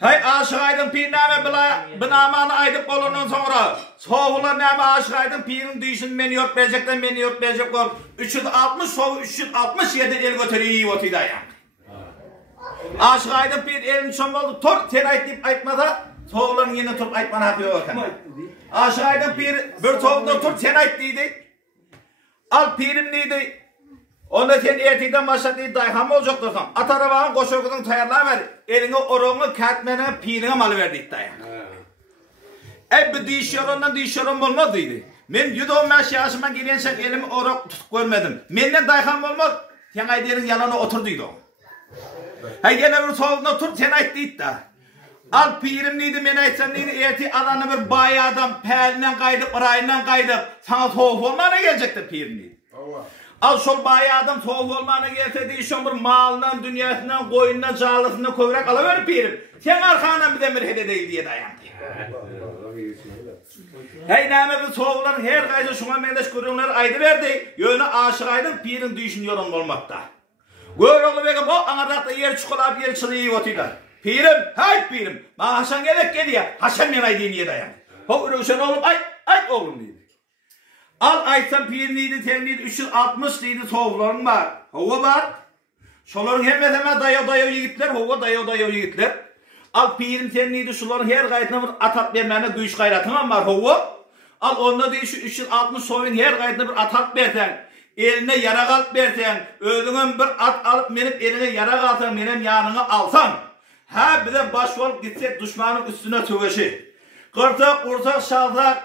Hay aşık aydın pir näme binamanı aydıp bolundan sonra soğular näme aşık aydın pirin düşün meni yok verecek ol 360 soğu 367 el götürüyor otuyda ya. Aşık aydın pir elin son oldu tor sen aytıp aytmada soğuların yine turup aytmana hakkı yok. Aşık aydın pir bir soğuda tur sen ayttıydı. Al pirim neydi? Onda sen erteden başladı dayham olacak dursan. At arabanın koşukudun tayarlar ver. Eline oranı katmene pirine malı verdik dayan. Bir dişyorondan olmadıydı. Men 115 yaşıma gelensek elimi orak tutup görmedim. Menden dayham olmaz. Sen ayderin yalanı oturduydu. Yine bir soğuğunda otur sen ayttıydı da. Al pirim neydi men aytsam neydi erti alanı bir bayi adam pelinden kaydıp ırayından kaydıp sana soğuk olmana gelecekti pirim neydi. Al şol bayi adam soğuk olmana gelse deyişon bir malından, dünyasından, koyundan, cağlısından kovrak alıver pirim. Sen arkadan bir demir hede değil diye dayandı. Näme bir soğukların her kaysa şuna mendeş görünler aydı verdi. Yöne aşık aydın pirin deyişin yolun olmakta. Gör oğlu bege bu anadakta yer çukulap yer çılıyı otuylar. Pirim, hay pirim. Bana Hasan gerek geliyor. Hasan men aydı niye dayandı. Ho Ruşen oğlum ay oğlum neydi. Al aytsam piriniydi, tenliydi, 360 neydi soğukların var. Hova var. Şoların hemen dayo yigitler, hova dayo yigitler. Al pirin tenliydi, şoların her gayetine bir atat vermene duyuş gayratına var hova. Al onda değil şu 360 soğukun her gayetine bir atat versen. Eline yara kalp versen, ödünün bir at alıp benim eline yara kalsan, benim yanına alsan. Bir de baş olup gitsek düşmanın üstüne tüveşi. Kırtak, şaltak,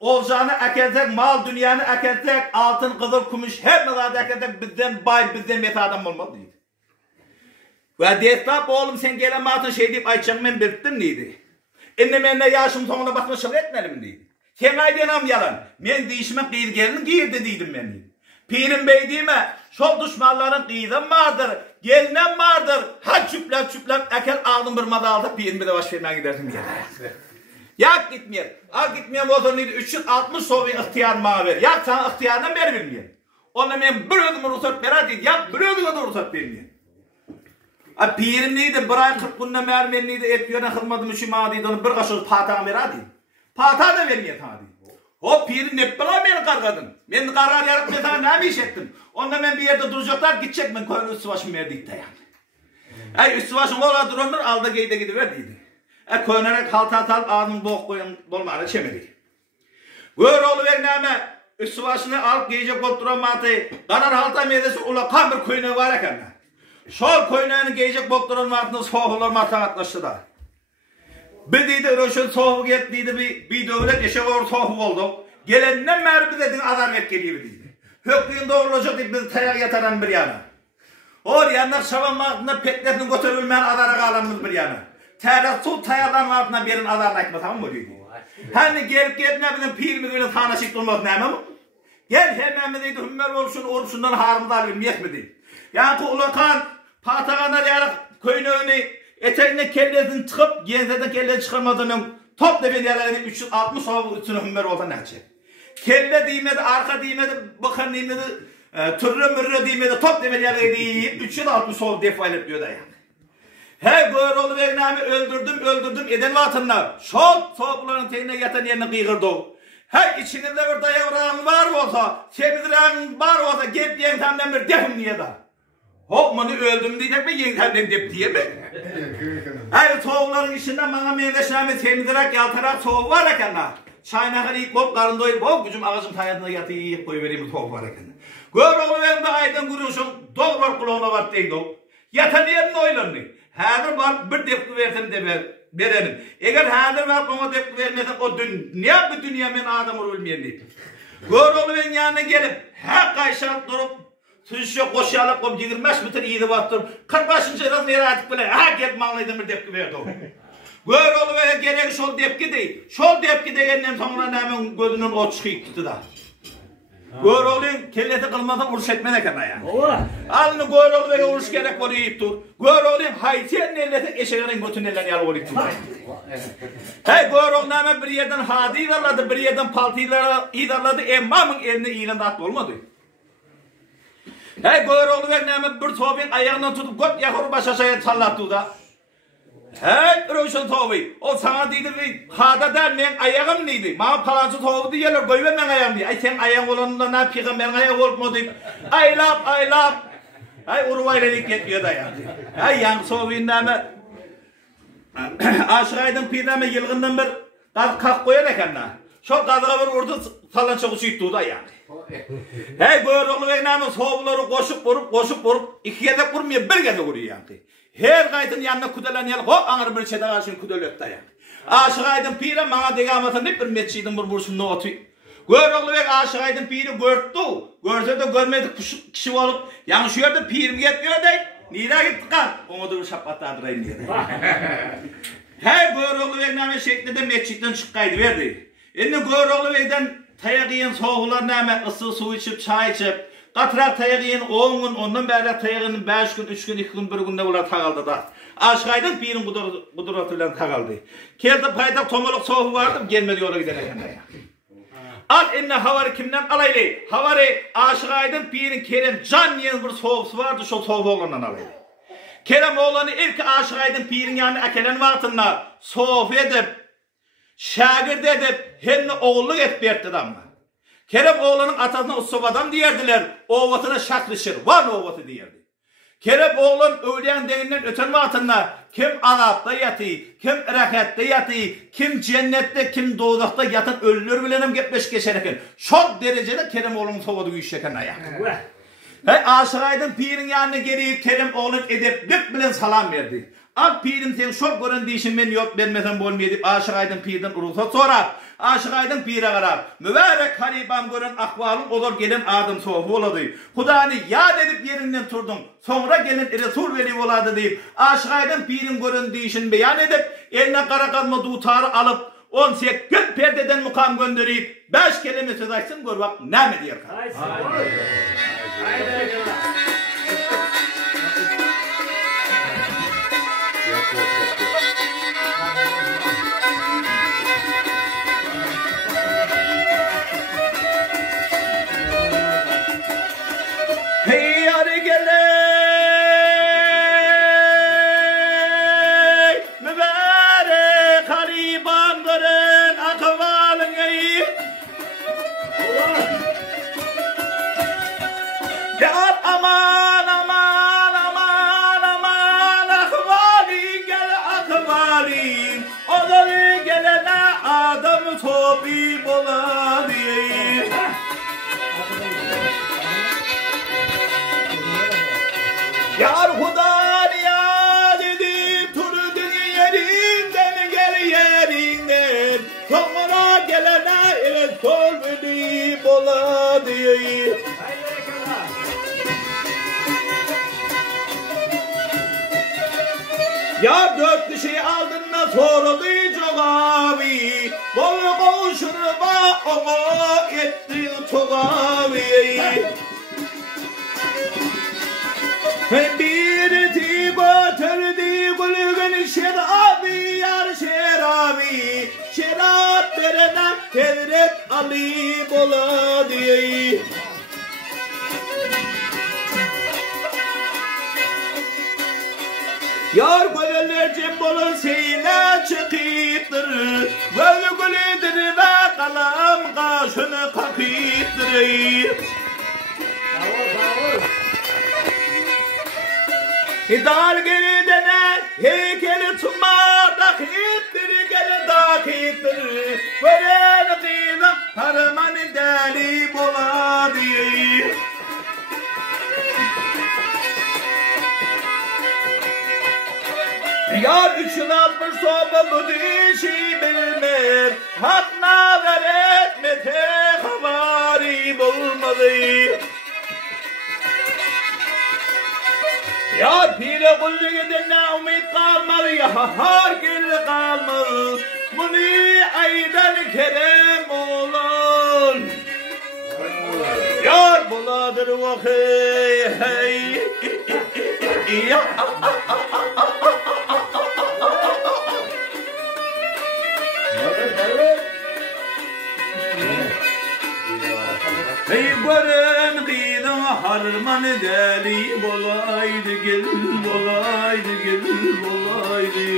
olacağını ekertek, mal dünyanı ekertek, altın, kızıl, kumuş, her mezarda ekertek bizden bay, bizden meta adam olmalı deydi. Ve desktop oğlum sen gelemezsin şey deyip ayçan ben biriktim neydi. Ben de yaşım sonuna bakma şıl etmelim deydi. Sen aydenam yalan. Men değişmek değil gelin giyirdi deydim ben deydi. Pirim bey deyime, şol düşmanların kıyıdan vardır, gelinen vardır. Ha çüplep eker ağzın bir madalda pirim bir de baş vermeye gidersin diye. Yak gitmeyer. Al gitmeyen olsa neydi? 360 soğuğun ihtiyarını bana ver. Yak sana ihtiyarından beri vermeyen. Onunla ben bir ödümü ruhsat verer değil. Yak bir ödümü de ruhsat vermeyen. Pirim neydi? Bir ay 40 günde mermen neydi? Et yöne kılmadım işim adıydı. Onu bir kaşık patağı ver değil. Patağı da vermeyen sana değil. O pirim ne bana beni kargadın. Ben kargar yarıp ben sana ne iş ettim. Onunla ben bir yerde duracaklar gidecek ben koyun üstü başımı verdik de yani. Üstü başım ola duranlar aldı geyde gidiverdiydi. Koyunarak halta atalım ağzını boğuk koyun dolmağına çemedi. Gör oğlu ver näme üstü başını alıp giyecek olduran matayı. Kanar halta medesi ula kan bir koyuna var eken. Şol koyunağını giyecek olduran matını soğuklar matan atlaştı da. Bir deydi Röşen soğuk et deydi bir devlet eşek olur soğuk oldu. Gelenden merbi dedin adam et geliyor deydi. Höklüğün doğrulacak deyip bizi tayak yataran bir yana. Or yanlar şaban matında petlerini götürülmeyen adara kalanımız bir yana. Terasut tayardan altına birin azarını açma tamam mı diyor. Hani gelip ne bizim pirimiz öyle tanışık durmaz ne mi? Gel hemen deydi hümmer olsun oruçundan harmı da alayım yetmedi deydi. Yani ulakan patağanlar yarak köyün önüne eteğine kellesini çıkıp genzeden kellesini çıkarmadan top da ben yalayın 360 soğuk üstüne hümmer olsa ne çek. Kelle değmedi arka değmedi bakın değmedi türlü değmedi top da ben yalayın 360 soğuk defaylıp diyor da yani. Hey gör oğlu begnami öldürdüm eden vatınlar. Şol soğukların tenine yatan yerine kıygırdı. Hey içinizde bir dayavrağın var olsa, temizliğin var olsa gep yentemden bir defim diye da. Hop bunu öldüm diyecek mi yentemden dep diye mi? Hey soğukların içinden bana mendeşnami temizlik yaltarak soğuk var ekenler. Çaynakın ilk bol karın doyup bol gücüm ağacın hayatına yatıyı yiyip koyuvereyim soğuk var ekenler. Gör oğlu begnami aydın kuruşun doğru kulağına var deydi o. Yatan yerini oylandı. Hazır var bir tepki versem de verelim. Eğer hazır var ona tepki vermesem o dünya bir dünya men adam ölmeyen deyip. Gör oğlu ben yanına gelip her kayşalıp durup sürüşe koşalıp kom 25 metre iyiydi baktım. 45. yılın nere atıp bile gelip mağlaydım bir tepki verdi o. Gör oğlu ben gerek şol tepki değil. Şol tepki degenden sonra hemen gözünün o çıkıyıp gitti da. Gör oğlum kelleti kılmadan uruş etmene kadar ya. Alını gör oğlum ve uruş gerek var yiyip dur. Gör oğlum haysiyen nelleti eşeğinin götün ellerini yalı olup dur. Hey gör oğlum hemen bir yerden hadi idarladı, bir yerden paltı idarladı, emmamın eline ilan da olmadı. Hey gör oğlum ve hemen bir soğubin ayağından tutup göt yakır baş aşağıya sallattı da. Hey, Ruşun tovi. O sana dedi ki, hada der men ayağım neydi? Bana palancı tovi diyorlar, koyuver men ayağım diye. Ay sen ayağın olanında ne yapayım, ben ayağı olup mu deyip. I love. Ay uruvayla dik yetmiyor da yani. Ay yan tovi'nden mi? Aşık Aydın pirden mi yılgından bir kalk koyar ekanna. Şol kadığa bir ordu falanca uçuyuttu da yani. Hey Goyroğlu Begnam'ın soğuları koşup vurup ikiye de vurmuyor, bir kez de vuruyor yani. Her gaydın yanına kudalan yal, hop ağır bir çete karşın kudalıyor da yani. Aşık Aydın pirden bana degamatan hep bir metçiydin bir bursun ne otuyor. Goyroğlu Beg Aşık Aydın piri gördü. Görse de görmedik kişi olup, yani şu yerde pirim yetmiyor dey. Nira gitti kan, onu da bir şapkatta adırayın diye. Hey Goyroğlu Begnam'ın şeklinde metçikten çıkkaydı verdi. Şimdi Goyroğlu Beg'den tayak yiyen soğuklar näme ısı su içip çay içip qatrak tayak yiyen 10 gün ondan beri tayagının 5 gün 3 gün 2 gün 1 günde ular tağaldı da. Aşık Aydın pirin kuduratu bilen tağaldı. Keldi payda tomoluk soğuğu vardı gelmedi yola giderken ya. Al enne havarı kimden alaylı? Havarı Aşık Aydın pirin Kerem can yiyen bir soğuğusu vardı şu soğuğu oğlandan alaylı. Kerem oğlanı ilk Aşık Aydın pirin yanına akelen vaktında soğuk edip şagird edip henni oğulluk et berdi ama. Kerem oğlanın atasına usup adam diyerdiler. Ovatına şaklışır. Var ovatı diyerdi. Kerem oğlan öğleyen deninden öten vaktında kim azapta yatı, kim rahette yatı, kim cennette, kim doğdakta yatan ölülür bilenim gitmiş geçerken. Çok derecede Kerem oğlanın soğudu güçleken ayak. Hey Aşık Aydın pirin yanına gelip Kerem oğlan edip lüp bilen salam verdi. Al pirim sen şok gören deyişin ben yok benmesen bolmayedip Aşık Aydın pirden urulsa sonra Aşık Aydın pire karar. Mübarek haribam gören ahvalım olur gelen adım soğuğu oladı. Hudani yad edip yerinden turdum. Sonra gelen Resul veli oladı deyip Aşık Aydın pirin gören deyişin beyan edip eline karakalma dutarı alıp 18 perdeden mukam gönderip 5 kelime söz açsın gör bak ne mi diyor. Yar Hudan ya dedi turdun yerinden gel yerinden sonra gelene ile solvedi bola diye. Ya 4 kişi aldığında sordu çok abi bol koşurma ona etti çok abi. Bir tigo terdi gülgün şerabi yar şerabi şerap verene tedret Ali bola diye. Yar gülüller cembolun seyle çıkıptır gül gülüdür ve kalam kaşını kakıptır. Hidal geri dene heykeli tutma dakittir gel dakittir veren kıyla harman deli bola diye. Yar 360 soba bu dişi bilmez hatna ver etme te havari bulmadı. Ya pire kullu gidene umid kalmadı ya har gül kalmadı bunu aydan Kerem oğlan yar buladır vakı hey ya hey görün kıyla harman deli bolaydı gel bolaydı gel bolaydı.